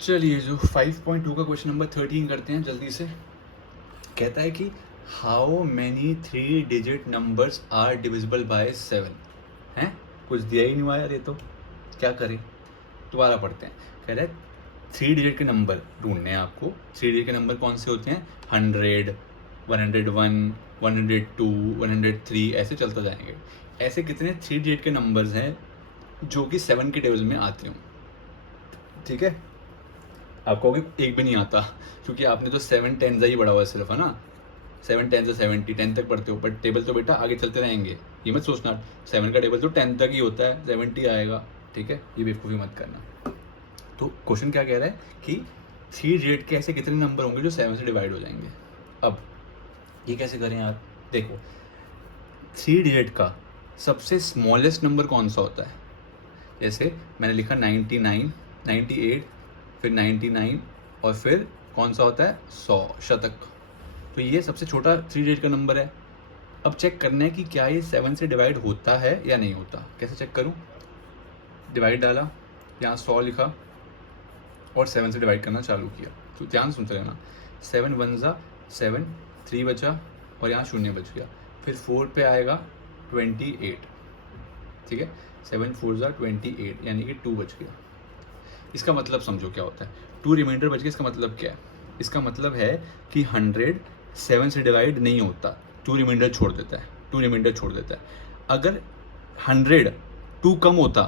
चलिए जो 5.2 का क्वेश्चन नंबर 13 करते हैं जल्दी से। कहता है कि how many 3 digit numbers are divisible by 7। हैं, कुछ दिया ही नहीं हुआ यार, ये तो क्या करें। दोबारा पढ़ते हैं। कह रहा है 3 डिजिट के नंबर ढूंढने हैं आपको। 3 डिजिट के नंबर कौन से होते हैं? 100, 101, 102, 103, ऐसे चलते जाएंगे। ऐसे कितने 3 डिजिट के नंबर्स हैं जो कि 7 के टेबल में आते हों? ठीक है, आप कहोगे एक भी नहीं आता, क्योंकि आपने तो 7 10 ही पढ़ा हुआ है सिर्फ, है ना। 7 10 70 10 तक पढ़ते हो, बट टेबल तो बेटा आगे चलते रहेंगे। ये मत सोचना 7 का टेबल तो 10 तक ही होता है, 70 आएगा। ठीक है, ये बेवकूफ़ी मत करना। तो क्वेश्चन क्या कह रहा है कि 3 डिजिट के ऐसे कितने नंबर होंगे जो 7 से डिवाइड हो जाएंगे। अब ये कैसे करें यार? देखो, 3 डिजिट का सबसे स्मॉलेस्ट नंबर कौन सा होता है? जैसे मैंने लिखा 99, 98, फिर 99 और फिर कौन सा होता है? 100, शतक। तो ये सबसे छोटा 3 डिजिट का नंबर है। अब चेक करना है कि क्या ये 7 से डिवाइड होता है या नहीं होता। कैसे चेक करूं? डिवाइड डाला, यहाँ 100 लिखा और 7 से डिवाइड करना चालू किया। तो ध्यान सुनते रहना। 7 1 ज़ा 7, 3 बचा और यहाँ 0 बच गया। फिर 4 पे आएगा 28। ठीक है, 7 4 ज़ा 28, यानी कि 2 बच गया। इसका मतलब समझो क्या होता है। 2 रिमाइंडर बच गया, इसका मतलब क्या है? इसका मतलब है कि 100 7 से डिवाइड नहीं होता, 2 रिमाइंडर छोड़ देता है, 2 रिमाइंडर छोड़ देता है। अगर 100 2 कम होता,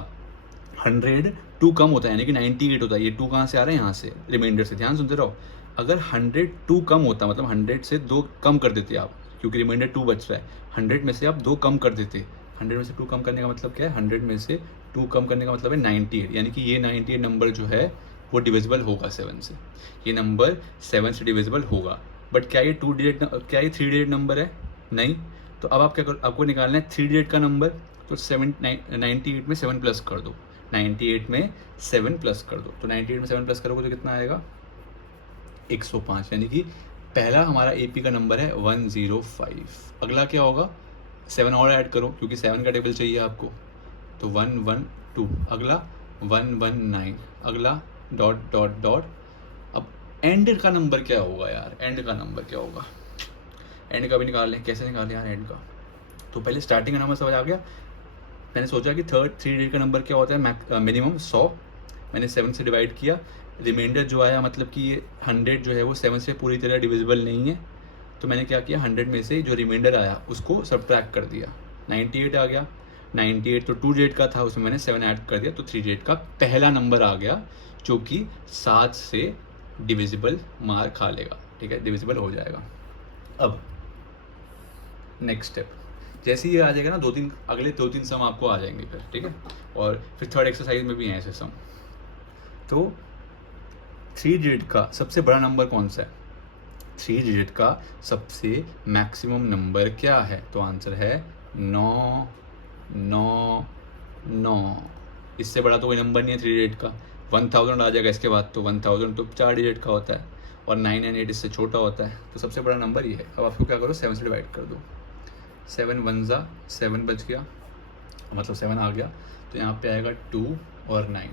100 2 कम होता है यानी कि 98 होता है। ये 2 कहाँ से आ रहा है? यहाँ से, रिमाइंडर से। ध्यान सुनते रहो। अगर 100 2 कम होता, मतलब 100 से 2 कम कर देते आप, क्योंकि रिमाइंडर 2 बच रहा है। 100 में से आप 2 कम कर देते। 100 में से 2 कम करने का मतलब क्या है? 100 में से 2 कम करने का मतलब है 98, यानी कि ये 98 नंबर जो है वो डिविजिबल होगा 7 से। ये नंबर 7 से डिविजिबल होगा। बट क्या ये 3 डिजिट नंबर है? नहीं। तो अब आप क्या करो, आपको निकालना है 3 डिजिट का नंबर। तो 98 में 7 प्लस कर दो, 98 में 7 प्लस कर दो। तो 98 में 7 प्लस करोगे तो कितना आएगा? 105, यानी कि पहला हमारा AP का नंबर है 105। अगला क्या होगा? 7 और ऐड करो, क्योंकि 7 का टेबल चाहिए आपको। तो 112, अगला 119, अगला डॉट डॉट डॉट। अब एंड का नंबर क्या होगा यार? एंड का नंबर क्या होगा? एंड का भी निकाल लें। कैसे निकालें यार एंड का? तो पहले स्टार्टिंग का नंबर समझ आ गया। मैंने सोचा कि 3 डिजिट का नंबर क्या होता है? मिनिमम 100। मैंने 7 से डिवाइड किया, रिमाइंडर जो आया, मतलब कि ये 100 जो है वो 7 से पूरी तरह डिविजिबल नहीं है। तो मैंने क्या किया, 100 में से जो रिमाइंडर आया उसको सब्ट्रैक्ट कर दिया, 98 आ गया। 98 तो 2 डिजिट का था, उसमें मैंने 7 ऐड कर दिया, तो 3 डिजिट का पहला नंबर आ गया जो कि 7 से डिविजिबल मार खा लेगा। ठीक है, डिविजिबल हो जाएगा। अब नेक्स्ट स्टेप, जैसे ही ये आ जाएगा ना, अगले 2-3 सम आपको आ जाएंगे फिर। ठीक है, और फिर थर्ड एक्सरसाइज में भी हैं ऐसे सम। तो 3 डिजिट का सबसे बड़ा नंबर कौन सा है? 3 डिजिट का सबसे मैक्सिमम नंबर क्या है? तो आंसर है 9 9 9। इससे बड़ा तो कोई नंबर नहीं है 3 डिजिट का। 1000 आ जाएगा इसके बाद। तो 1000 तो 4 डिजिट का होता है, और 9 और 8 इससे छोटा होता है। तो सबसे बड़ा नंबर ये है। अब आपको क्या करो, 7 से डिवाइड कर दो। 7 1 ज़ा 7 बच गया, मतलब 7 आ गया। तो यहाँ पे आएगा 2 और 9।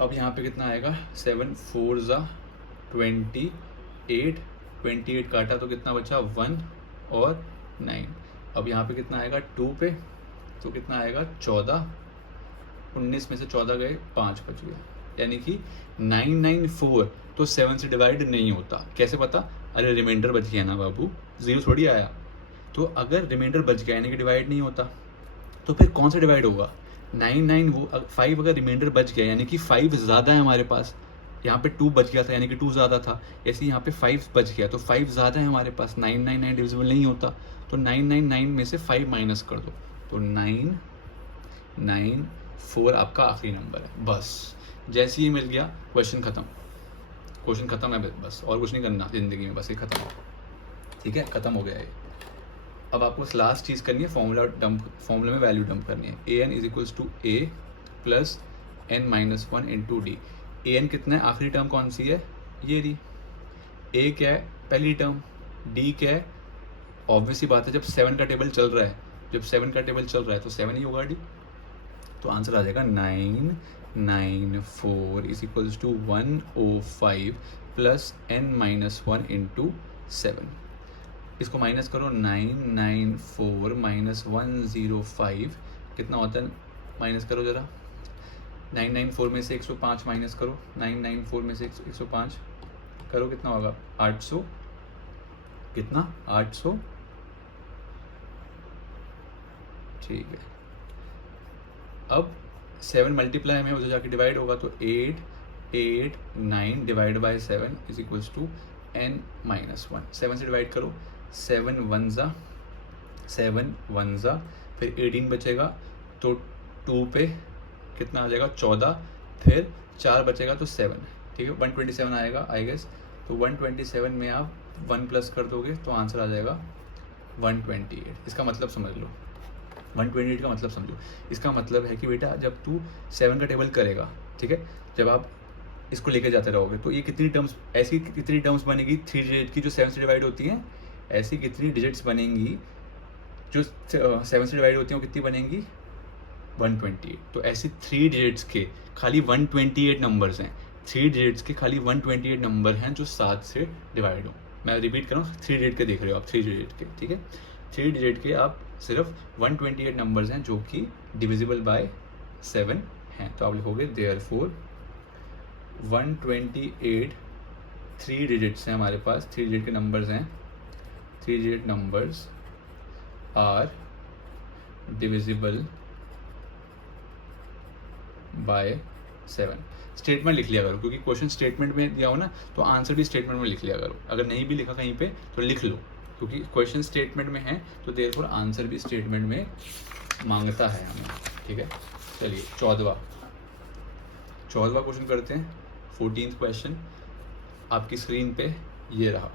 अब यहाँ पे कितना आएगा? 7 4 ज़ा 28, 28 काटा तो कितना बचा? 1 और 9। अब यहाँ पे कितना आएगा 2 पे? तो कितना आएगा? 14। 19 में से 14 गए, 5 बच गया, यानी कि 994 तो 7 से डिवाइड नहीं होता। कैसे पता? अरे रिमाइंडर बच गया ना बाबू, जीरो थोड़ी आया। तो अगर रिमाइंडर बच गया यानी कि डिवाइड नहीं होता, तो फिर कौन सा डिवाइड होगा? 99 वो 5 अगर रिमाइंडर बच गया यानी कि 5 ज़्यादा है हमारे पास। यहाँ पे 2 बच गया था यानी कि 2 ज़्यादा था। ऐसे यहाँ पे 5 बच गया तो 5 ज़्यादा है हमारे पास। 999 डिविजिबल नहीं होता, तो 999 में से 5 माइनस कर दो, तो 994 आपका आखिरी नंबर है। बस जैसे ही मिल गया, क्वेश्चन ख़त्म। क्वेश्चन ख़त्म है बस, और कुछ नहीं करना ज़िंदगी में, बस ये ख़त्म। ठीक है, ख़त्म हो गया ये। अब आपको लास्ट चीज़ करनी है, फॉर्मूला में वैल्यू डंप करनी है। an is equals to a plus n minus 1 into D. an कितना है? आखिरी टर्म कौन सी है? ये दी। a क्या है? पहली टर्म। d क्या है? ऑब्वियसली बात है, जब 7 का टेबल चल रहा है, तो 7 ही होगा d। तो आंसर आ जाएगा 9 994 is equals to 105 plus n-1 into 7। इसको माइनस करो, 994 माइनस 105 कितना होता है, माइनस करो ज़रा। 994 में से 105 माइनस करो, 994 में से 105 करो, कितना होगा 800, कितना 800, ठीक है। अब 7 मल्टीप्लाई में उधर जाके डिवाइड होगा तो 889 divide by 7 is equals to n-1। 7 से डिवाइड करो, 7 1 ज़ा, फिर 18 बचेगा तो 2 पे कितना आ जाएगा 14, फिर 4 बचेगा तो 7, ठीक है 127 आएगा आई गेस। तो 127 में आप 1 प्लस कर दोगे तो आंसर आ जाएगा 128। इसका मतलब समझ लो, 128 का मतलब समझो। इसका मतलब है कि बेटा जब तू 7 का टेबल करेगा, ठीक है, जब आप इसको लेके जाते रहोगे तो ये कितनी टर्म्स, ऐसी कितनी टर्म्स बनेगी 3 डिजिट की जो 7 से डिवाइड होती हैं, ऐसी कितनी डिजिट्स बनेंगी जो 7 से डिवाइड होती हैं, वो कितनी बनेंगी 128। तो ऐसी 3 डिजिट्स के खाली 128 नंबर्स हैं, 3 डिजिट्स के खाली 128 नंबर हैं जो 7 से डिवाइड हो। मैं रिपीट कर रहा हूँ, 3 डिजिट के देख रहे हो आप, 3 डिजिट के, ठीक है, 3 डिजिट के आप सिर्फ 128 नंबर्स हैं जो कि डिविजिबल बाय 7 हैं। तो आप लिखोगे देयरफॉर 128 3 डिजिट्स हैं हमारे पास, 3 डिजिट के नंबर्स हैं, 3 digit numbers are divisible by 7। Statement लिख लिया करो, क्योंकि क्वेश्चन स्टेटमेंट में दिया हो ना, तो आंसर भी स्टेटमेंट में लिख लिया करो। अगर नहीं भी लिखा कहीं पे तो लिख लो, क्योंकि क्वेश्चन स्टेटमेंट में है तो देयरफॉर आंसर भी स्टेटमेंट में मांगता है हमें, ठीक है। चलिए 14वां क्वेश्चन करते हैं। 14th क्वेश्चन आपकी स्क्रीन पे ये रहा,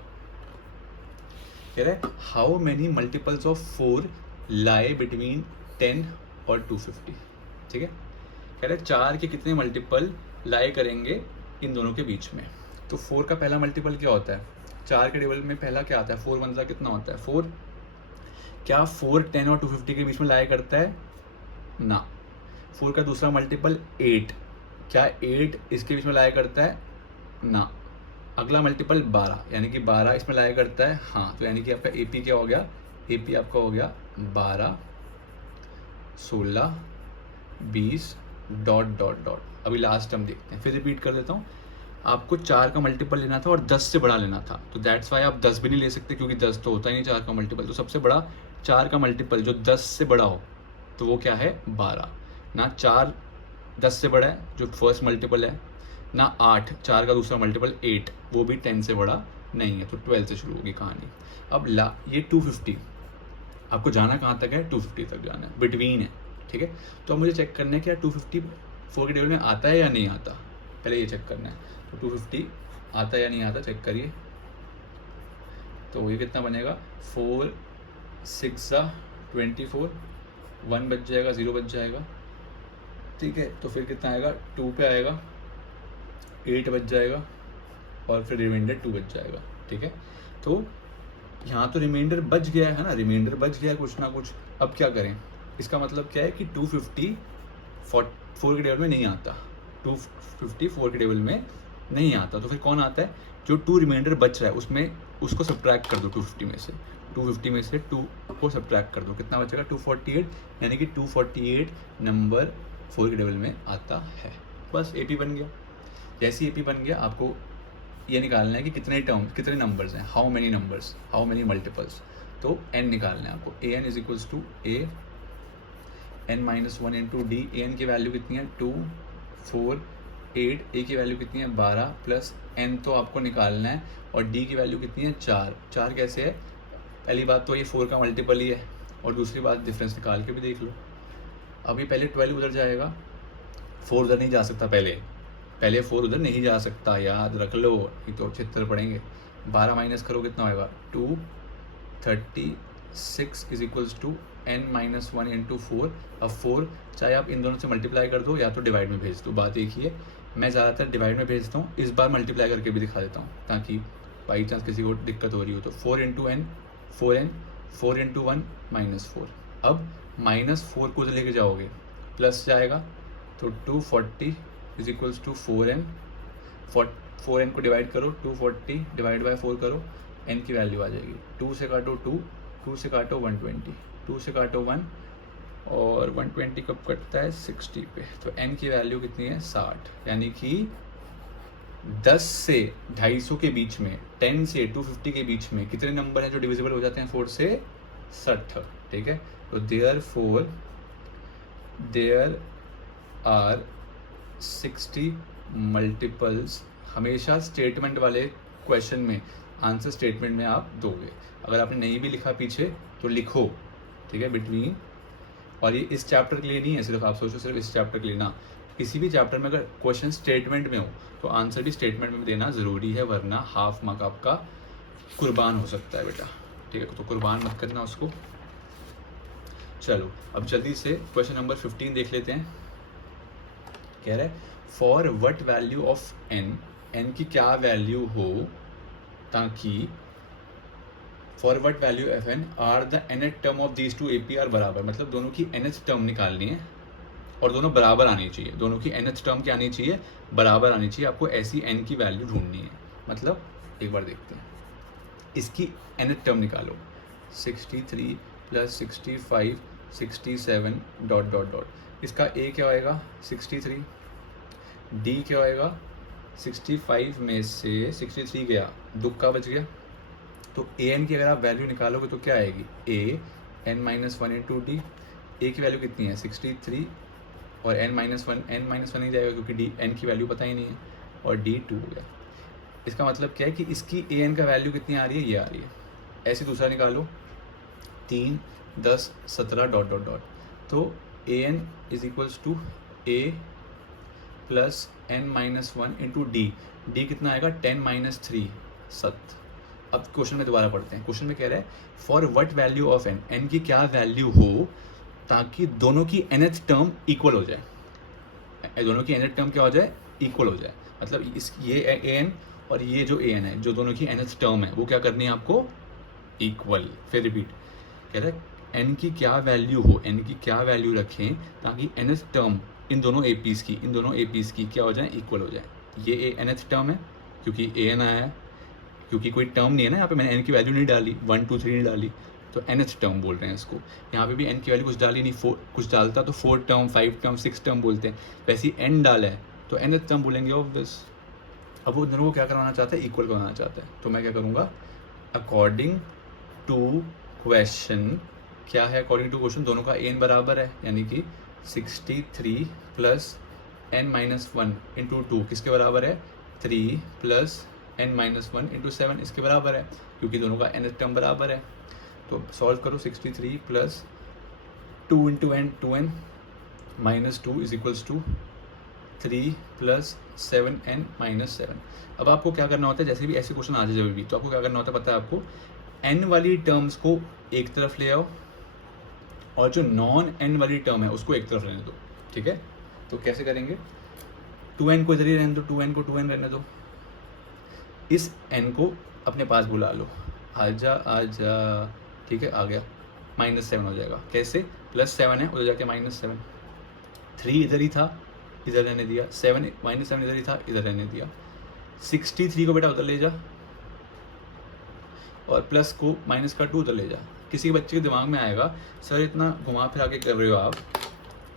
कह रहा है how many multiples of 4 lie between 10 और 250, ठीक है। कह रहा है 4 के कितने मल्टीपल लाई करेंगे इन दोनों के बीच में। तो 4 का पहला मल्टीपल क्या होता है, 4 के टेबल में पहला क्या आता है, 4 1 कितना होता है 4। क्या 4 10 और 250 के बीच में लाई करता है ना। 4 का दूसरा मल्टीपल 8, क्या 8 इसके बीच में लाई करता है ना। अगला मल्टीपल 12, यानी कि 12 इसमें लाई करता है हाँ। तो यानी कि आपका AP क्या हो गया, AP आपका हो गया 12 16 20 डॉट डॉट डॉट। अभी लास्ट टर्म देखते हैं, फिर रिपीट कर देता हूँ। आपको 4 का मल्टीपल लेना था और 10 से बड़ा लेना था, तो दैट्स वाई आप 10 भी नहीं ले सकते, क्योंकि 10 तो होता ही नहीं 4 का मल्टीपल। तो सबसे बड़ा 4 का मल्टीपल जो 10 से बड़ा हो तो वो क्या है 12 ना। 4 10 से बड़ा है जो फर्स्ट मल्टीपल है ना। 8 4 का दूसरा मल्टीपल 8 वो भी 10 से बड़ा नहीं है। तो 12 से शुरू होगी कहानी। अब ये 250 आपको जाना कहाँ तक है, 250 तक जाना है, बिटवीन है, ठीक है। तो अब मुझे चेक करना है कि यार 250 4 के टेबल में आता है या नहीं आता, पहले ये चेक करना है। तो 250 आता है या नहीं आता चेक करिए। तो ये कितना बनेगा 4 6 24, 1 बच जाएगा, 0 बच जाएगा, ठीक है। तो फिर कितना आएगा 2 पे आएगा, 8 बच जाएगा और फिर रिमाइंडर 2 बच जाएगा, ठीक है। तो यहाँ तो रिमाइंडर बच गया है ना, रिमाइंडर बच गया कुछ ना कुछ। अब क्या करें, इसका मतलब क्या है कि 250 4 के टेबल में नहीं आता, 250 4 के टेबल में नहीं आता। तो फिर कौन आता है, जो 2 रिमाइंडर बच रहा है उसमें उसको सब्ट्रैक्ट कर दो 250 में से, 250 में से 2 को सब्ट्रैक्ट कर दो, कितना बचेगा 248, यानी कि 248 नंबर 4 के टेबल में आता है। बस AP बन गया। जैसे AP बन गया आपको ये निकालना है कि कितने नंबर्स हैं, how many numbers, how many multiples. तो n निकालना है आपको, an is equals to a n-1 into D. an की वैल्यू कितनी है 2 4 8, a की वैल्यू कितनी है 12 प्लस n तो आपको निकालना है, और d की वैल्यू कितनी है 4 कैसे है, पहली बात तो ये 4 का मल्टीपल ही है, और दूसरी बात डिफरेंस निकाल के भी देख लो। अभी पहले 12 उधर जाएगा, 4 उधर नहीं जा सकता, पहले 4 उधर नहीं जा सकता, याद रख लो, ये तो 76 पढ़ेंगे। 12 माइनस करो कितना होगा 236 is equals to n-1 into 4। अब 4 चाहे आप इन दोनों से मल्टीप्लाई कर दो या तो डिवाइड में भेज दो, बात एक ही है। मैं ज़्यादातर डिवाइड में भेजता हूँ, इस बार मल्टीप्लाई करके भी दिखा देता हूँ ताकि बाई चांस किसी को दिक्कत हो रही हो। तो 4 इंटू n 4n, 4 इंटू 1 -4। अब -4 को लेके जाओगे प्लस जाएगा तो 240 is equals to 4n, 4n को डिवाइड करो 240 डिवाइड बाय 4 करो, n की वैल्यू आ जाएगी 2 से काटो 2, 2 से काटो 120, 2 से काटो 1 और 120 कब कटता है 60 पे, तो n की वैल्यू कितनी है 60, यानी कि 10 से 250 के बीच में, 10 से 250 के बीच में कितने नंबर हैं जो डिविजिबल हो जाते हैं 4 से 60, ठीक है। तो देयर आर 60 मल्टीपल्स, हमेशा स्टेटमेंट वाले क्वेश्चन में आंसर स्टेटमेंट में आप दोगे, अगर आपने नहीं भी लिखा पीछे तो लिखो, ठीक है, बिटवीन। और ये इस चैप्टर के लिए नहीं है, सिर्फ आप सोचो सिर्फ इस चैप्टर के लिए ना, किसी भी चैप्टर में अगर क्वेश्चन स्टेटमेंट में हो तो आंसर भी स्टेटमेंट में देना ज़रूरी है, वरना हाफ मार्क आपका कुर्बान हो सकता है बेटा, ठीक है, तो कुर्बान मत करना उसको। चलो अब जल्दी से क्वेश्चन नंबर 15 देख लेते हैं। कह रहा है for what value of n की क्या वैल्यू हो ताकि for what value of n are the nth term of these two AP are बराबर, मतलब दोनों की nth टर्म निकालनी है और दोनों बराबर आनी चाहिए, दोनों की nth टर्म क्या आनी चाहिए, बराबर आनी चाहिए, आपको ऐसी n की वैल्यू ढूंढनी है। मतलब एक बार देखते हैं, इसकी nth टर्म निकालो, 63 प्लस 65 67 डॉट डॉट डॉट, इसका a क्या होएगा 63, d क्या होएगा 65 में से 63 गया, दुक्का बच गया, तो an की अगर आप वैल्यू निकालोगे तो क्या आएगी a n minus one into D, a की वैल्यू कितनी है 63 और n माइनस वन नहीं जाएगा क्योंकि d n की वैल्यू पता ही नहीं है, और d 2 हो गया। इसका मतलब क्या है कि इसकी an का वैल्यू कितनी आ रही है, ये आ रही है। ऐसे दूसरा निकालो 3 10 17 डॉट डॉट डॉट, तो an is equals to a plus n minus one into D, D कितना आएगा 10 माइनस 3 7। अब क्वेश्चन में दोबारा पढ़ते हैं, क्वेश्चन में कह रहा है for what value of n की क्या वैल्यू हो ताकि दोनों की nth टर्म इक्वल हो जाए, दोनों की nth टर्म क्या हो जाए, इक्वल हो जाए, मतलब इस ये an और ये जो an है, जो दोनों की nth टर्म है वो क्या करनी है आपको, इक्वल। फिर रिपीट, कह रहा है n की क्या वैल्यू हो, n की क्या वैल्यू रखें ताकि nth टर्म इन दोनों APs की क्या हो जाए, इक्वल हो जाए। ये nth टर्म है क्योंकि an आया है, क्योंकि कोई टर्म नहीं है ना यहाँ पे, मैंने n की वैल्यू नहीं डाली, 1 2 3 नहीं डाली, तो nth टर्म बोल रहे हैं इसको। यहाँ पे भी n की वैल्यू कुछ डाली नहीं, 4 कुछ डालता तो 4 टर्म 5 टर्म 6 टर्म बोलते हैं, वैसे ही n डाला है तो nth टर्म बोलेंगे ऑब्वियस। अब वो दोनों को क्या करवाना चाहता है, इक्वल करवाना चाहता है, तो मैं क्या करूँगा अकॉर्डिंग टू क्वेश्चन, क्या है अकॉर्डिंग टू क्वेश्चन, दोनों का n बराबर है, यानी कि 63 plus n minus one into two किसके बराबर है, 3 plus n minus one into 7 इसके बराबर है, क्योंकि दोनों का nth टर्म बराबर है। तो सॉल्व करो, 63 plus 2 into n 2n minus 2 is equals to 3 plus 7n minus 7। अब आपको क्या करना होता है, जैसे भी ऐसे क्वेश्चन आ जाए जब भी, तो आपको क्या करना होता है पता है आपको, n वाली टर्म्स को एक तरफ ले आओ और जो नॉन n वाली टर्म है उसको एक तरफ रहने दो, ठीक है। तो कैसे करेंगे, 2n को इधर ही रहने दो, 2n को 2n रहने दो, इस n को अपने पास बुला लो, आजा आजा, ठीक है, आ गया, -7 हो जाएगा, कैसे, +7 है उधर जाके -7, 3 इधर ही था इधर रहने दिया, 7 -7 इधर ही था इधर रहने दिया, 63 को बेटा उधर ले जा और प्लस को माइनस का 2 उधर ले जा। किसी बच्चे के दिमाग में आएगा सर इतना घुमा फिरा के कर रहे हो आप,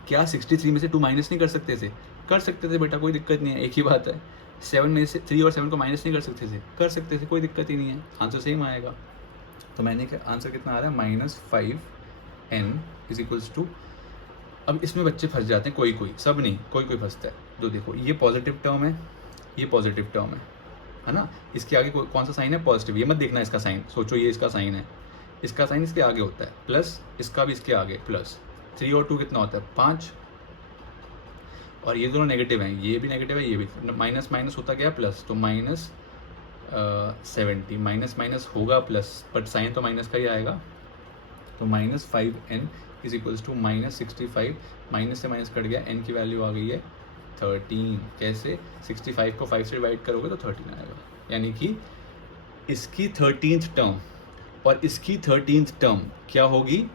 क्या 63 में से 2 माइनस नहीं कर सकते थे, कर सकते थे बेटा, कोई दिक्कत नहीं है, एक ही बात है। 7 में से 3 और 7 को माइनस नहीं कर सकते थे, कर सकते थे, कोई दिक्कत ही नहीं है, आंसर सेम आएगा। तो मैंने आंसर कितना आ रहा है, -5n इज इक्वल्स टू, अब इसमें बच्चे फंस जाते हैं, कोई सब नहीं, कोई फंसता है। तो देखो ये पॉजिटिव टर्म है, ये पॉजिटिव टर्म है ना, इसके आगे कौन सा साइन है, पॉजिटिव, ये मत देखना इसका साइन, सोचो ये इसका साइन है, इसका साइन इसके आगे होता है प्लस, इसका भी इसके आगे प्लस, 3 और 2 कितना होता है 5, और ये दोनों नेगेटिव हैं, ये भी नेगेटिव है, ये भी माइनस माइनस होता गया प्लस, तो -70 माइनस माइनस होगा प्लस, बट साइन तो माइनस का ही आएगा, तो -5n is equals to -65, minus से माइनस कट गया, n की वैल्यू आ गई है 13, कैसे, 65 को 5 से डिवाइड करोगे तो 13 आएगा, यानी कि इसकी 13th टर्म और इसकी 13th टर्म क्या होगी,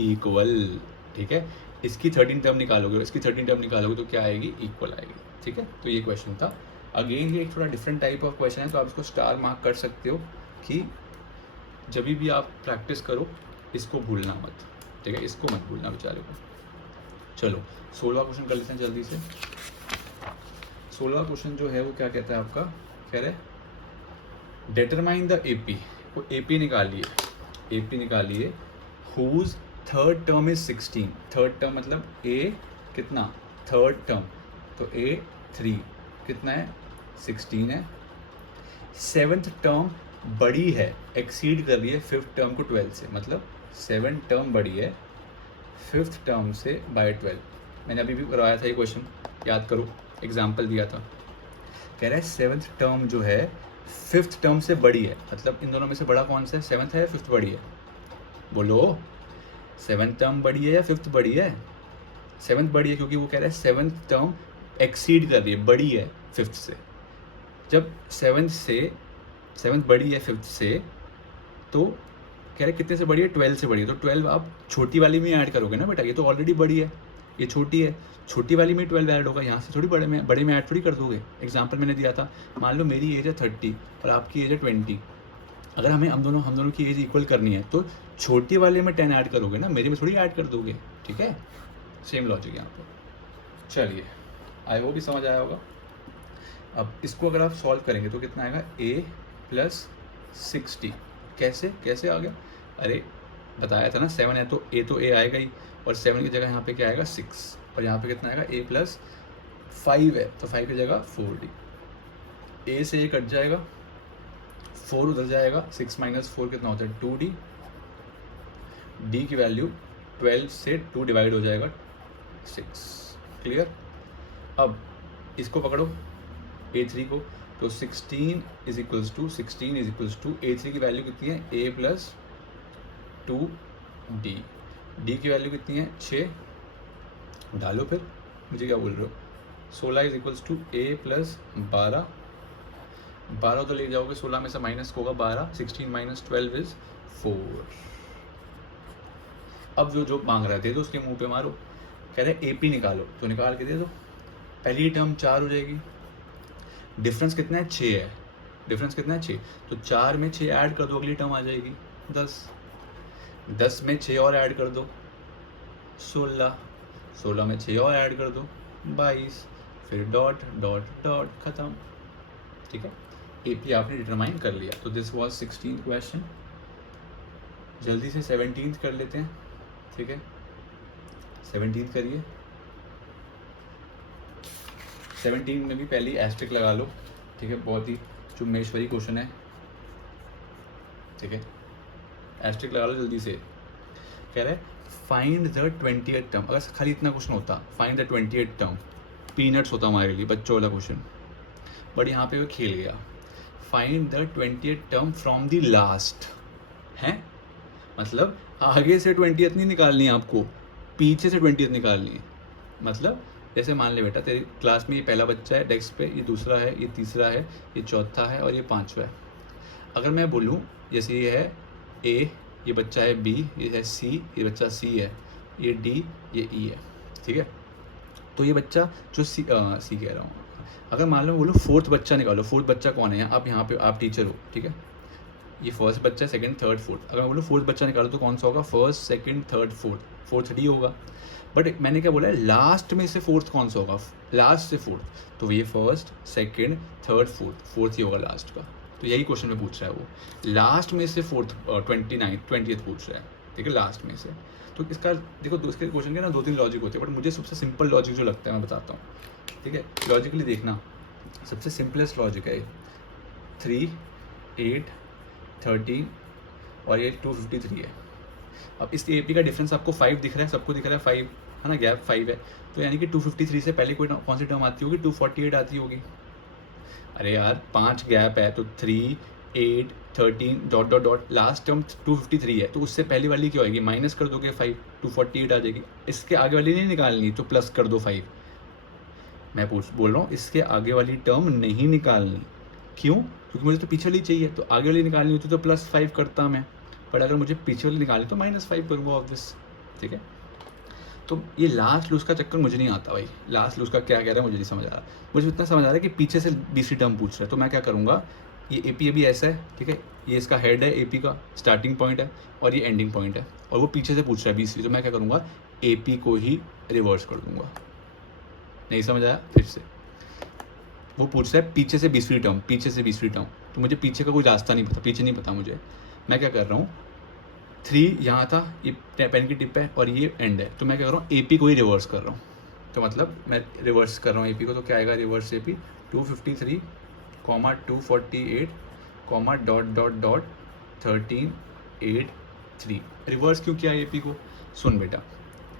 इक्वल, ठीक है। इसकी 13 टर्म निकालोगे, इसकी 13 टर्म निकालोगे तो क्या आएगी, इक्वल आएगी। ठीक है, तो ये क्वेश्चन था। अगेन ये एक थोड़ा डिफरेंट टाइप ऑफ क्वेश्चन है, तो आप इसको स्टार मार्क कर सकते हो कि जब भी आप प्रैक्टिस करो इसको भूलना मत। ठीक है, इसको मत भूलना बेचारे को। चलो 16वां क्वेश्चन कर लेते हैं जल्दी से। 16वां क्वेश्चन जो है वो क्या कहता है आपका, कह रहे डिटरमाइन द एपी, वो एपी निकालिए, एपी निकालिए whose third term is 16। Third term मतलब ए कितना, थर्ड टर्म, तो ए 3 कितना है, 16 है। सेवन्थ टर्म बड़ी है, एक्सीड कर रही है फिफ्थ टर्म को 12 से, मतलब 7 टर्म बड़ी है फिफ्थ टर्म से बाय 12। मैंने अभी भी करवाया था ये क्वेश्चन, याद करो, एग्जाम्पल दिया था। कह रहा है सेवन्थ टर्म जो है फिफ्थ टर्म से बड़ी है, मतलब इन दोनों में से बड़ा कौन सा है, सेवन्थ है या फिफ्थ बड़ी है, बोलो। सेवन्थ टर्म बड़ी है या फिफ्थ बड़ी है, सेवन्थ बड़ी है, क्योंकि वो कह रहा है सेवन्थ टर्म एक्सीड कर रही है, बड़ी है फिफ्थ से। जब सेवन्थ बड़ी है फिफ्थ से, तो कह रहे कितने से बड़ी है, 12 से बड़ी है, तो 12 आप छोटी वाली में ऐड करोगे ना बेटा, ये तो ऑलरेडी बड़ी है, ये छोटी है, छोटी वाली में 12 ऐड होगा, यहाँ से थोड़ी बड़े में ऐड थोड़ी कर दोगे। एग्जांपल मैंने दिया था, मान लो मेरी एज है 30 और आपकी एज है 20, अगर हम दोनों की एज इक्वल करनी है तो छोटी वाले में 10 ऐड करोगे ना, मेरे में थोड़ी ऐड कर दोगे। ठीक है, सेम लॉजिक यहाँ पर। चलिए, आई होप भी समझ आया होगा। अब इसको अगर आप सॉल्व करेंगे तो कितना आएगा, a + 60। कैसे आ गया, अरे बताया था ना 7 है तो a आएगा ही, और 7 की जगह यहाँ पे क्या आएगा 6, और यहाँ पे कितना आएगा a + 5 है तो 5 की जगह 4d। a से a कट जाएगा, 4 उधर जाएगा, 6 - 4 कितना होता है 2d। d की वैल्यू 12 से 2 डिवाइड हो जाएगा 6। क्लियर। अब इसको पकड़ो a3 को, तो 16 = a3 की वैल्यू कितनी है, a + 2d। d की वैल्यू कितनी है 6, डालो फिर, मुझे क्या बोल रहे हो, 16 = a + 12, 12 तो ले जाओगे, 16 में से माइनस होगा 12, 16 - 12 = 4। अब जो मांग रहे थे तो उसके मुंह पे मारो, कह रहे AP निकालो, तो निकाल के दे दो। पहली टर्म 4 हो जाएगी, डिफरेंस कितना है 6 है, डिफरेंस कितना है 6, तो 4 में 6 ऐड कर दो, अगली टर्म आ जाएगी 10, 10 में 6 और ऐड कर दो 16, 16 में 6 और ऐड कर दो 22, फिर डॉट डॉट डॉट खत्म। ठीक है, AP आपने डिटरमाइन कर लिया। तो दिस वाज 16th क्वेश्चन। जल्दी से 17th कर लेते हैं। ठीक है, 17th करिए। 17 में भी पहली एस्ट्रिक लगा लो। ठीक है, बहुत ही चुम्बेश्वरी क्वेश्चन है। ठीक है, एस्ट्रिक लगा लो जल्दी से। कह रहा है फाइंड द 28th टर्म। अगर खाली इतना क्वेश्चन होता, find the 28th term, peanuts होता हमारे लिए, बच्चों वाला क्वेश्चन, बट यहाँ पे वो खेल गया। Find the 28th term from the last है, मतलब आगे से 20th नहीं निकालनी है आपको, पीछे से 20th निकालनी है। मतलब जैसे मान ले बेटा, तेरी क्लास में ये पहला बच्चा है डेस्क पे, ये दूसरा है, ये तीसरा है, ये चौथा है और ये पांचवा है। अगर मैं बोलूँ जैसे ये है A, ये बच्चा है B, ये है C, ये बच्चा C है, ये D, ये E है। ठीक है, तो ये बच्चा जो C कह रहा हूँ, अगर मान लो बोलो फोर्थ बच्चा निकालो, फोर्थ बच्चा कौन है, आप यहाँ पे आप टीचर हो। ठीक है, ये फर्स्ट बच्चा, सेकंड, थर्ड, फोर्थ। अगर बोलो फोर्थ बच्चा निकालो तो कौन सा होगा, first, second, third, fourth, fourth D होगा। बट मैंने क्या बोला है, लास्ट में से फोर्थ कौन सा होगा, लास्ट से फोर्थ, तो ये फर्स्ट, सेकंड, थर्ड, फोर्थ ही होगा लास्ट का। तो यही क्वेश्चन में पूछ रहा है वो, लास्ट में से फोर्थ 20th पूछ रहा है। ठीक है, लास्ट में से। तो इसका देखो, इसके क्वेश्चन के ना 2-3 लॉजिक होते हैं, बट मुझे सबसे सिंपल लॉजिक जो लगता है मैं बताता हूँ। ठीक है, लॉजिकली देखना, सबसे सिंपलेस्ट लॉजिक है 3, 8, 13 और ये 253 है। अब इस AP का डिफरेंस आपको 5 दिख रहा है, सबको दिख रहा है 5 है ना, गैप 5 है, तो यानी कि 253 से पहले कोई कौन सी टर्म आती होगी, 248 आती होगी। अरे यार 5 गैप है, तो 3, 8, 13 dot dot dot, last term 253 है, तो उससे पहली वाली क्या होगी, माइनस कर दोगे 5, 248 आ जाएगी। इसके आगे वाली नहीं निकालनी, तो प्लस कर दो 5। मैं बोल रहा हूँ इसके आगे वाली टर्म नहीं निकालनी। क्यों? क्योंकि मुझे तो पीछे वाली चाहिए, तो आगे वाली निकालनी होती तो +5 करता मैं, पर अगर मुझे पीछे वाली निकालनी तो -5 करूँगा ऑब्वियस। ठीक है, तो ये लास्ट लूज का चक्कर मुझे नहीं आता भाई, लास्ट लूज का क्या कह रहा है मुझे नहीं समझ आ रहा। मुझे इतना समझ आ रहा है कि पीछे से बीसी टर्म पूछ रहा है, तो मैं क्या करूँगा, ये ए पी अभी ऐसा है, ठीक है, ये इसका हेड है ए पी का, स्टार्टिंग पॉइंट है, और ये एंडिंग पॉइंट है, और वो पीछे से पूछ रहा है बीसी, तो मैं क्या करूँगा, ए पी को ही रिवर्स कर दूँगा। नहीं समझ आया? फिर से वो पूछ रहा है पीछे से बीसवीं टर्म, पीछे से बीसवीं टर्म, तो मुझे पीछे का कोई रास्ता नहीं पता, पीछे नहीं पता मुझे। मैं क्या कर रहा हूँ, 3 यहाँ था, ये पेन की टिप है और ये एंड है, तो मैं क्या कर रहा हूँ, ए पी को ही रिवर्स कर रहा हूँ। तो मतलब मैं रिवर्स कर रहा हूँ ए पी को, तो क्या आएगा reverse A P, 253, 248, dot dot dot 1383। Reverse क्यों किया ए पी को? सुन बेटा,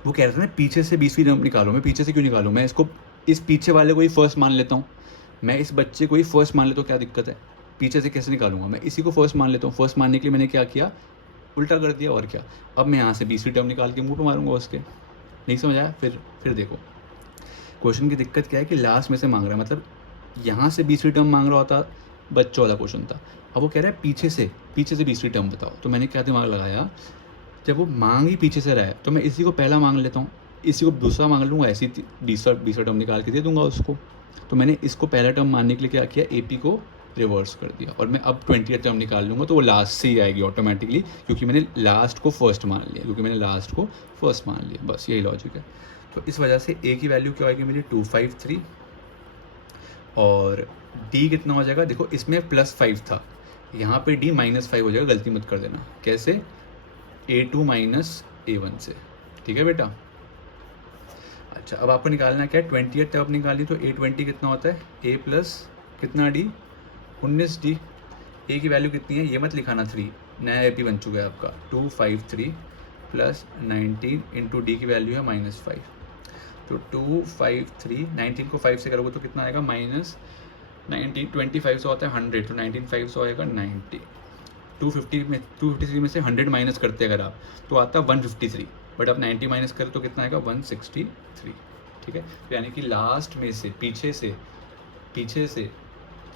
वो कह रहा था ना पीछे से 20वीं टर्म निकालो, मैं पीछे से क्यों निकालूँ, मैं इसको इस पीछे वाले को ही फर्स्ट मान लेता हूँ, मैं इस बच्चे को ही फर्स्ट मान लेता हूँ, क्या दिक्कत है, पीछे से कैसे निकालूंगा, मैं इसी को फर्स्ट मान लेता हूँ। फर्स्ट मानने के लिए मैंने क्या किया, उल्टा कर दिया, और क्या। अब मैं यहाँ से 20वीं टर्म निकाल के मुंह पे मारूंगा उसके। नहीं समझ आया? फिर देखो क्वेश्चन की दिक्कत क्या है कि लास्ट में से मांग रहा है, मतलब यहाँ से 20वीं टर्म मांग रहा होता बच्चों वाला क्वेश्चन था, अब वो कह रहा है पीछे से 20वीं टर्म बताओ। तो मैंने क्या दिमाग लगाया, जब वो मांग ही पीछे से रहा है तो मैं इसी को पहला मांग लेता हूँ, इसी को दूसरा मांग लूँगा, ऐसी 20वां टर्म निकाल के दे दूंगा उसको। तो मैंने इसको पहला टर्म मानने के लिए क्या किया, ए पी को रिवर्स कर दिया, और मैं अब 20th टर्म निकाल लूँगा, तो वो लास्ट से ही आएगी ऑटोमेटिकली, क्योंकि मैंने लास्ट को फर्स्ट मान लिया, बस यही लॉजिक है। तो इस वजह से ए की वैल्यू क्या आएगी मेरी, 253, और डी कितना हो जाएगा, देखो इसमें +5 था, यहाँ पे डी -5 हो जाएगा, गलती मत कर देना। कैसे, A2 माइनस A1 से, ठीक है बेटा। अच्छा, अब आपको निकालना क्या है, 20th टर्म निकाली, तो A20 कितना होता है, A प्लस कितना डी, 19D। ए की वैल्यू कितनी है, ये मत लिखाना 3, नया ए पी बन चुका है आपका, 253 प्लस 19 इंटू डी की वैल्यू है -5, तो 253, 19 को 5 से करोगे तो कितना आएगा, -19, 25 से होता है 100, तो 19 5 से आएगा 90। 253 में से 100 माइनस करते अगर आप, तो आता 153, बट आप 90 माइनस करें तो कितना आएगा, 163, ठीक है। तो यानी कि लास्ट में से पीछे से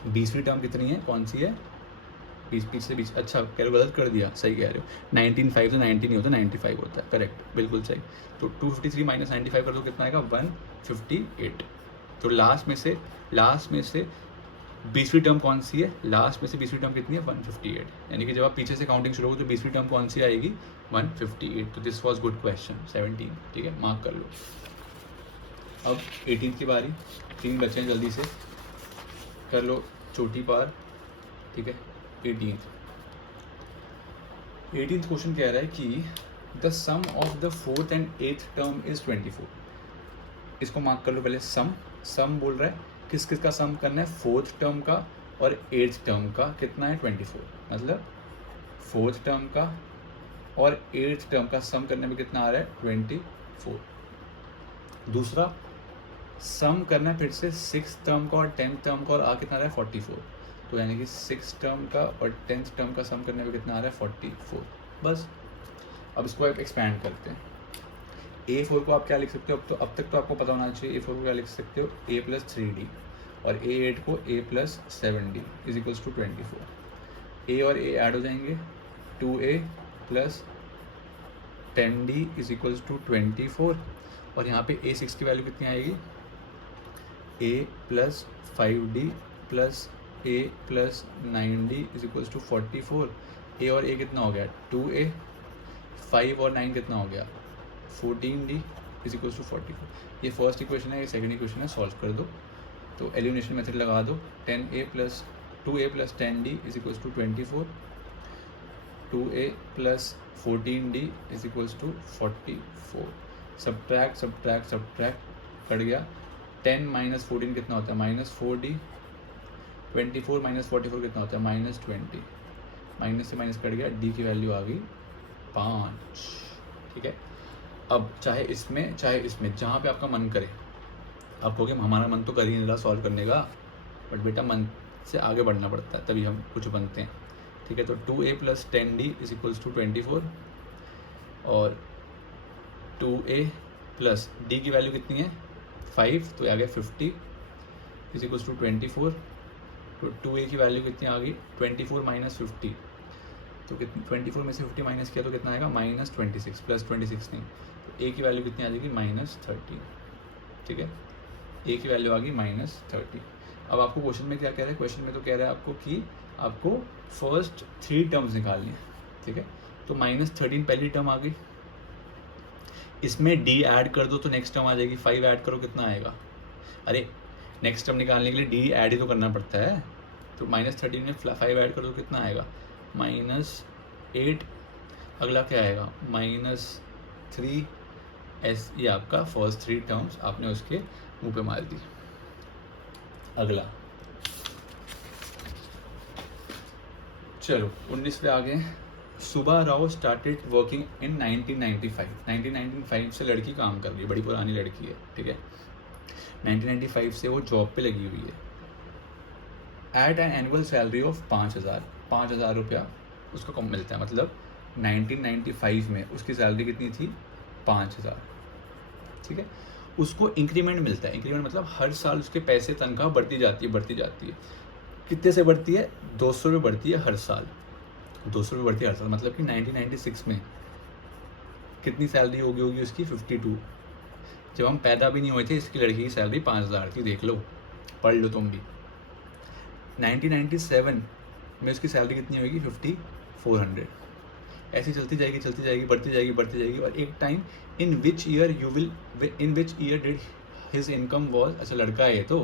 20वीं टर्म कितनी है, कौन सी है, 20, अच्छा गलत कर दिया, सही कह रहे हो, 19 से 90 नहीं होता, 95 होता है, करेक्ट, बिल्कुल सही। तो 253 माइनस 95 कर दो, कितना आएगा, 158। तो लास्ट में से 20वीं टर्म कौन सी है, लास्ट में से 20वीं टर्म कितनी है, 158, यानी कि जब आप पीछे से काउंटिंग शुरू होगी तो 20वीं टर्म कौन सी आएगी, 158। तो दिस वॉज गुड क्वेश्चन 17, ठीक है, मार्क कर लो। अब 18 की बारी, 3 बच्चे हैं, जल्दी से कर लो चोटी पार, ठीक है। 18th क्वेश्चन कह रहा है कि the sum of the 4th and 8th term is 24। इसको मार्क कर लो पहले, सम बोल रहा है, किस किस का सम करना है, 4th टर्म का और 8th टर्म का, कितना है 24, मतलब 4th टर्म का और 8th टर्म का सम करने में कितना आ रहा है, 24। दूसरा सम करना है फिर से 6th टर्म का और 10th टर्म का, और आ कितना आ रहा है, 44। तो यानी कि 6th टर्म का और 10th टर्म का सम करने में कितना आ रहा है, 44। बस अब इसको आप एक्सपैंड करते हैं। A4 को आप क्या लिख सकते हो, अब तक तो आपको पता होना चाहिए, A4 को क्या लिख सकते हो, A प्लस 3D, और A8 को A plus 7D is equals to 24। A और A ऐड हो जाएंगे, 2A plus 10D is equals to 24, और यहाँ पे A6 की वैल्यू कितनी आएगी, A plus 5D plus A plus 9D is equals to 44। A और A कितना हो गया, 2A, 5 और 9 कितना हो गया, 14D इज इक्वल्स टू 44। ये फर्स्ट इक्वेशन है, ये सेकंड इक्वेशन है, सॉल्व कर दो। तो एलिमिनेशन मेथड लगा दो, 2A plus 10D is equals to 24, 2A plus 14D is equals to 44। Subtract cut गया, 10 माइनस 14 कितना होता है, -4D, 24 माइनस 44 कितना होता है, -20, माइनस से माइनस कट गया, D की वैल्यू आ गई 5, ठीक है। अब चाहे इसमें जहाँ पे आपका मन करे, आप कहोगे हमारा मन तो कर ही नहीं रहा सॉल्व करने का, बट बेटा मन से आगे बढ़ना पड़ता है तभी हम कुछ बनते हैं, ठीक है। तो 2A plus 10D is equals to 24, और 2A प्लस D की वैल्यू कितनी है, 5, तो आ गया 50 इज इक्वल्स टू 24। तो 2A की वैल्यू कितनी आ गई, 24 माइनस 50, तो कितनी, 24 में से 50 माइनस किया तो कितना आएगा, -26, प्लस 26 नहीं, तो ए की वैल्यू कितनी आ जाएगी -30, ठीक है, ए की वैल्यू आ गई -30। अब आपको क्वेश्चन में क्या कह रहा है, क्वेश्चन में तो कह रहा है आपको कि आपको फर्स्ट 3 टर्म्स निकालनी है, ठीक है। तो -13 पहली टर्म आ गई, इसमें डी ऐड कर दो तो नेक्स्ट टर्म आ जाएगी, 5 ऐड करो कितना आएगा, अरे नेक्स्ट टर्म निकालने के लिए डी ऐड ही तो करना पड़ता है, तो -13 में 5 ऐड कर दो कितना आएगा -8, अगला क्या आएगा -3 एस, ये आपका फर्स्ट 3 टर्म्स आपने उसके मुंह पे मार दी। अगला चलो 19 पे आ गए। सुबा राव स्टार्टेड वर्किंग इन 1995 से लड़की काम कर रही है, बड़ी पुरानी लड़की है, ठीक है। 1995 से वो जॉब पे लगी हुई है। At an annual salary of 5,000 रुपया उसको कम मिलता है, मतलब 1995 में उसकी सैलरी कितनी थी 5,000, ठीक है। उसको इंक्रीमेंट मिलता है, इंक्रीमेंट मतलब हर साल उसके पैसे तनख्वाह बढ़ती जाती है। कितने से बढ़ती है 200 रुपये बढ़ती है हर साल, 200 रुपये बढ़ती है हर साल, मतलब कि 1996 में कितनी सैलरी होगी उसकी 52। जब हम पैदा भी नहीं हुए थे इसकी लड़की की सैलरी 5,000 थी, देख लो, पढ़ लो तुम भी। 1997 में उसकी सैलरी कितनी होगी 5,400। ऐसी चलती जाएगी, बढ़ती जाएगी और एक time in which year did his income was, अच्छा लड़का है ये तो,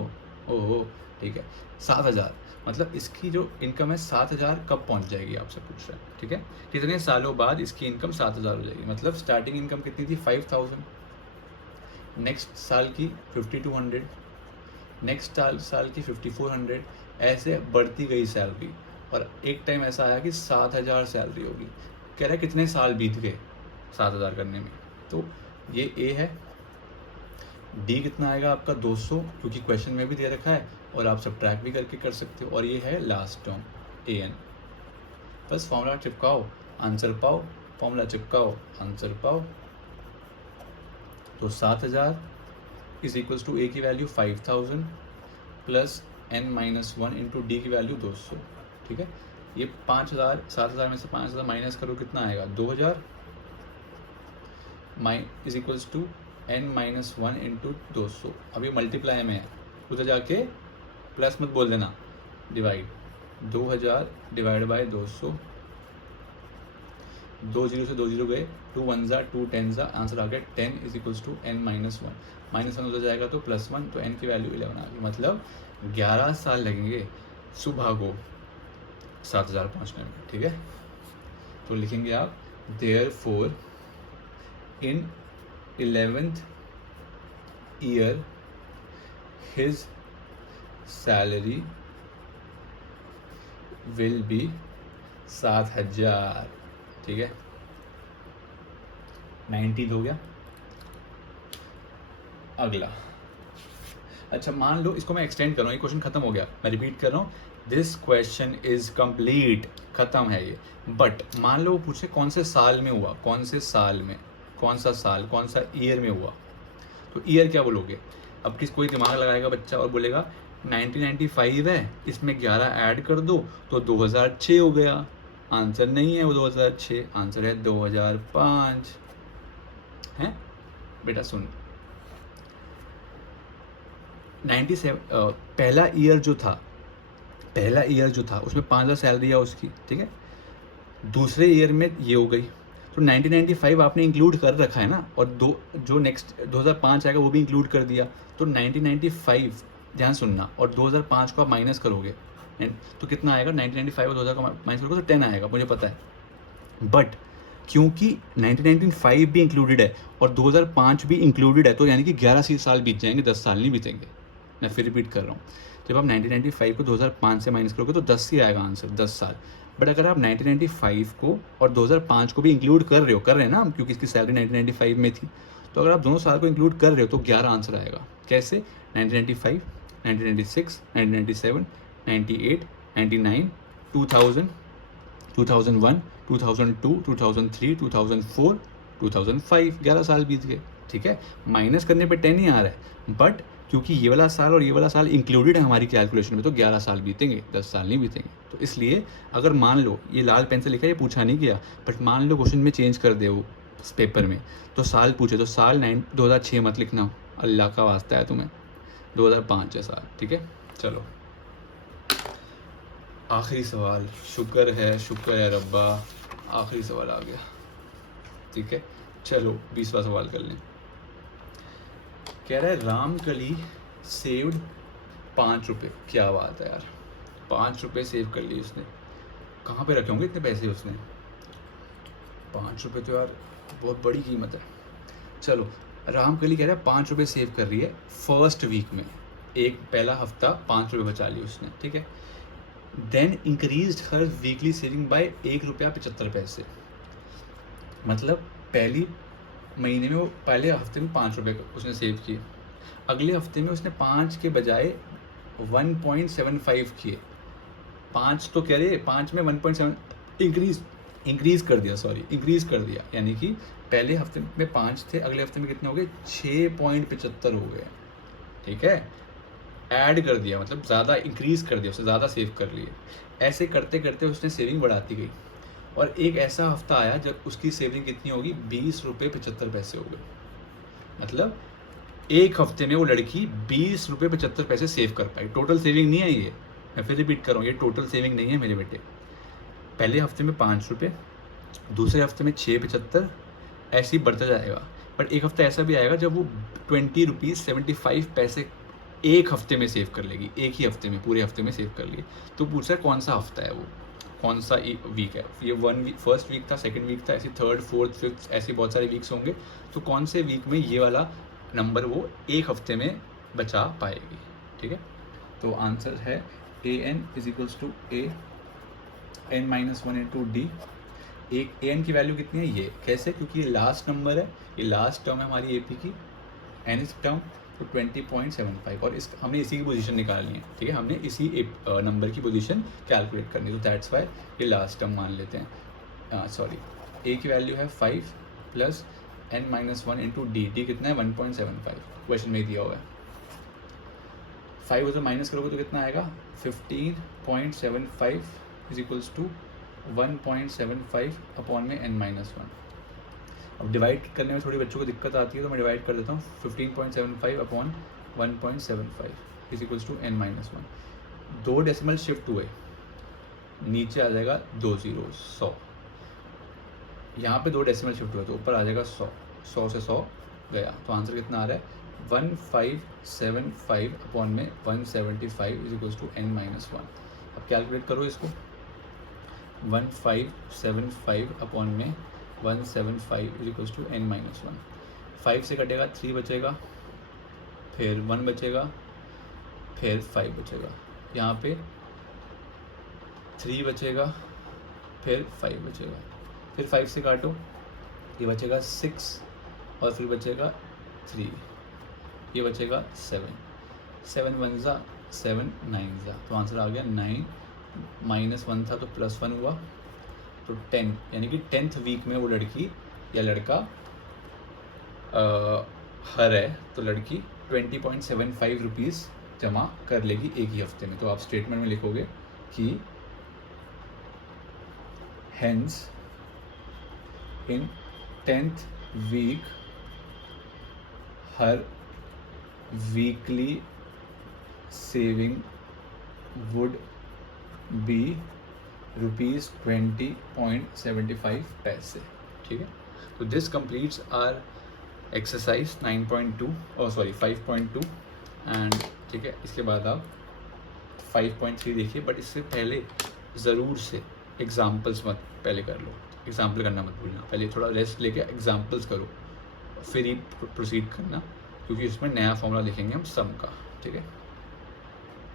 ओहो ठीक है, 7,000, मतलब इसकी जो इनकम है 7,000 कब पहुंच जाएगी आपसे पूछ रहा है, ठीक है। कितने सालों बाद इसकी इनकम 7,000 हो जाएगी, मतलब स्टार्टिंग इनकम कितनी थी 5,000, नेक्स्ट साल की 5,200, नेक्स्ट साल की 5,400, ऐसे बढ़ती गई सैलरी और एक टाइम ऐसा आया कि 7,000 सैलरी होगी। कह रहा है कितने साल बीत गए 7,000 करने में, तो ये ए है। डी कितना आएगा आपका 200, क्योंकि क्वेश्चन में भी दे रखा है और आप सब्ट्रैक्ट भी करके कर सकते हो, और ये है लास्ट टर्म ए एन। बस फॉर्मूला चिपकाओ आंसर पाओ, फॉर्मूला चिपकाओ आंसर पाओ। तो 7,000 इज इक्वल्स टू ए की value 5,000 plus n-1 into D की वैल्यू 200, ठीक है। ये 7,000 में से 5,000 माइनस करो कितना आएगा 2,000 is equals to n-1 into 200। अभी मल्टीप्लाई में है, उधर जाके प्लस मत बोल देना, डिवाइड 2,000 डिवाइड बाय 200, 2 0 से 2 0 गए, 2 1 जा 2 10 जा, आंसर आ गया 10 इज इक्वल्स टू n-1, -1 उधर जाएगा तो +1, तो n की वैल्यू 11 आ गई, मतलब 11 साल लगेंगे सुबह को 7,000 पहुँचने में, ठीक है। तो लिखेंगे आप therefore in 11th year his salary will be 7,000, ठीक है। 19 हो गया। अगला, अच्छा मान लो इसको मैं एक्सटेंड कर रहा हूँ, ये क्वेश्चन खत्म हो गया, मैं रिपीट कर रहा हूँ, दिस क्वेश्चन इज कंप्लीट, खत्म है ये। बट मान लो वो पूछे कौन से साल में हुआ, कौन से साल में, कौन सा साल, कौन सा ईयर में हुआ, तो ईयर क्या बोलोगे। अब कोई दिमाग लगाएगा बच्चा और बोलेगा 1995 है, इसमें 11 ऐड कर दो तो 2006 हो गया। आंसर नहीं है वो 2006, आंसर है 2005 है। बेटा सुन, 97 पहला ईयर जो था उसमें 5,000 सैलरी है उसकी, ठीक है। दूसरे ईयर में ये हो गई, तो 1995 आपने इंक्लूड कर रखा है ना, और जो नेक्स्ट 2005 आएगा वो भी इंक्लूड कर दिया, तो 1995 ध्यान सुनना, और 2005 को आप माइनस करोगे तो कितना आएगा, 1995 और 2000 को माइनस करोगे तो 10 आएगा, मुझे पता है। बट क्योंकि 1995 भी इंक्लूडेड है और 2005 भी इंक्लूडेड है, तो यानी कि 11 साल बीत जाएंगे, 10 साल नहीं बीतेंगे। मैं फिर रिपीट कर रहा हूँ, जब आप 1995 को 2005 से माइनस करोगे तो 10 ही आएगा आंसर, 10 साल। बट अगर आप 1995 को और 2005 को भी इंक्लूड कर रहे हैं ना, क्योंकि इसकी सैलरी 1995 में थी, तो अगर आप दोनों साल को इंक्लूड कर रहे हो तो 11 आंसर आएगा। कैसे, 1995, 1996, 1997, 98, 99, 2000, 2001, 2002, 2003, 2004, 2005, 11 साल बीत गए, ठीक है। माइनस करने पे 10 ही आ रहा है, बट क्योंकि ये वाला साल और ये वाला साल इंक्लूडेड है हमारी कैलकुलेशन में, तो 11 साल बीतेंगे, 10 साल नहीं बीतेंगे। तो इसलिए अगर मान लो ये लाल पेन से लिखा है, ये पूछा नहीं गया, बट मान लो क्वेश्चन में चेंज कर दे वो इस पेपर में। तो साल पूछे तो साल 2006 मत लिखना, अल्लाह का वास्ता है तुम्हें, 2005 है साल, ठीक है। चलो आखिरी सवाल, शुक्र है रब्बा, आखिरी सवाल आ गया, ठीक है। चलो 20वां सवाल कर लें। कह रहा है रामकली सेव्ड 5 रुपये। क्या बात है यार, 5 रुपये सेव कर लिए उसने। कहाँ पे रखे होंगे इतने पैसे उसने? 5 रुपये तो यार बहुत बड़ी कीमत है। चलो रामकली कह रहा है 5 रुपये सेव कर रही है फर्स्ट वीक में, एक पहला हफ्ता 5 रुपये बचा लिए उसने, ठीक है। Then increase her weekly saving by ₹1.75। मतलब पहली महीने में वो पहले हफ्ते में 5 रुपये उसने सेव किए, अगले हफ्ते में उसने 5 के बजाय 1.75 किए। 5 तो कह रहे 5 में 1.7 इंक्रीज कर दिया, यानी कि पहले हफ्ते में 5 थे, अगले हफ्ते में कितने हो गए? 6.75 हो गए, ठीक है। ऐड कर दिया, मतलब ज़्यादा इंक्रीज कर दिया, उसने ज़्यादा सेव कर लिए। ऐसे करते करते उसने सेविंग बढ़ाती गई, और एक ऐसा हफ्ता आया जब उसकी सेविंग कितनी होगी? ₹20.75 हो गए। मतलब एक हफ्ते में वो लड़की ₹20.75 सेव कर पाई। टोटल सेविंग नहीं है ये, मैं फिर रिपीट कर रहा हूँ, ये टोटल सेविंग नहीं है मेरे बेटे। पहले हफ्ते में 5 रुपये, दूसरे हफ्ते में 6.75, ऐसे ही बढ़ता जाएगा। बट एक हफ्ता ऐसा भी आएगा जब वो ₹20.75 एक हफ्ते में सेव कर लेगी, एक ही हफ्ते में, पूरे हफ्ते में सेव कर लिए। तो पूछ रहा है कौन सा हफ्ता है वो, कौन सा वीक है ये? फर्स्ट वीक था, सेकंड वीक था, ऐसे थर्ड फोर्थ फिफ्थ, ऐसे बहुत सारे वीक्स होंगे। तो कौन से वीक में ये वाला नंबर वो एक हफ्ते में बचा पाएगी, ठीक है। तो आंसर है AN = AN-1 इंटू D। एक AN की वैल्यू कितनी है? ये कैसे? क्योंकि ये लास्ट नंबर है, ये लास्ट टर्म है हमारी AP की, nth टर्म, तो 20.75, और इस हमने इसी की पोजीशन निकालनी है, ठीक है। हमने इसी नंबर की पोजीशन कैलकुलेट करनी है, तो दैट्स वाई ये लास्ट टर्म मान लेते हैं। सॉरी, A की वैल्यू है 5 प्लस N-1 इंटू D कितना है? 1.75 क्वेश्चन में दिया हुआ है। 5 उधर माइनस करोगे तो कितना आएगा? 15.75 = 1.75 अपॉन में N-1। अब डिवाइड करने में थोड़ी बच्चों को दिक्कत आती है, तो मैं डिवाइड कर देता हूँ। 15.75 अपॉन 1.75 = N-1। 2 डेसिमल शिफ्ट हुए, नीचे आ जाएगा 2 0 100। यहाँ पे 2 डेसिमल शिफ्ट हुआ तो ऊपर आ जाएगा 100, 100 से 100 गया, तो आंसर कितना आ रहा है? 1575 अपॉन में 175 = N-1। अब कैलकुलेट करो इसको, 1575 अपॉन में 175 = N-1। 5 से कटेगा 3 बचेगा, फिर 1 बचेगा, फिर 5 बचेगा, यहाँ पे 3 बचेगा, फिर 5 बचेगा, फिर 5 से काटो, ये बचेगा 6, और फिर बचेगा 3, ये बचेगा 7, 7 1 ज़ा 7 9 ज़ा, तो आंसर आ गया 9, -1 था तो +1 हुआ, तो 10, यानी कि 10th वीक में वो लड़की या लड़का हर है, तो लड़की 20.75 रुपीज़ जमा कर लेगी एक ही हफ्ते में। तो आप स्टेटमेंट में लिखोगे कि hence in 10th week her weekly saving would be ₹20.75, ठीक है। तो this completes our exercise 5.2 end, ठीक है। इसके बाद आप 5.3 देखिए, बट इससे पहले ज़रूर से एग्जाम्पल्स मत पहले कर लो, एग्जाम्पल करना मत भूलना, पहले थोड़ा रेस्ट लेके एग्जाम्पल्स करो, फिर ही प्रोसीड करना, क्योंकि इसमें नया फॉर्मूला लिखेंगे हम सम का, ठीक है।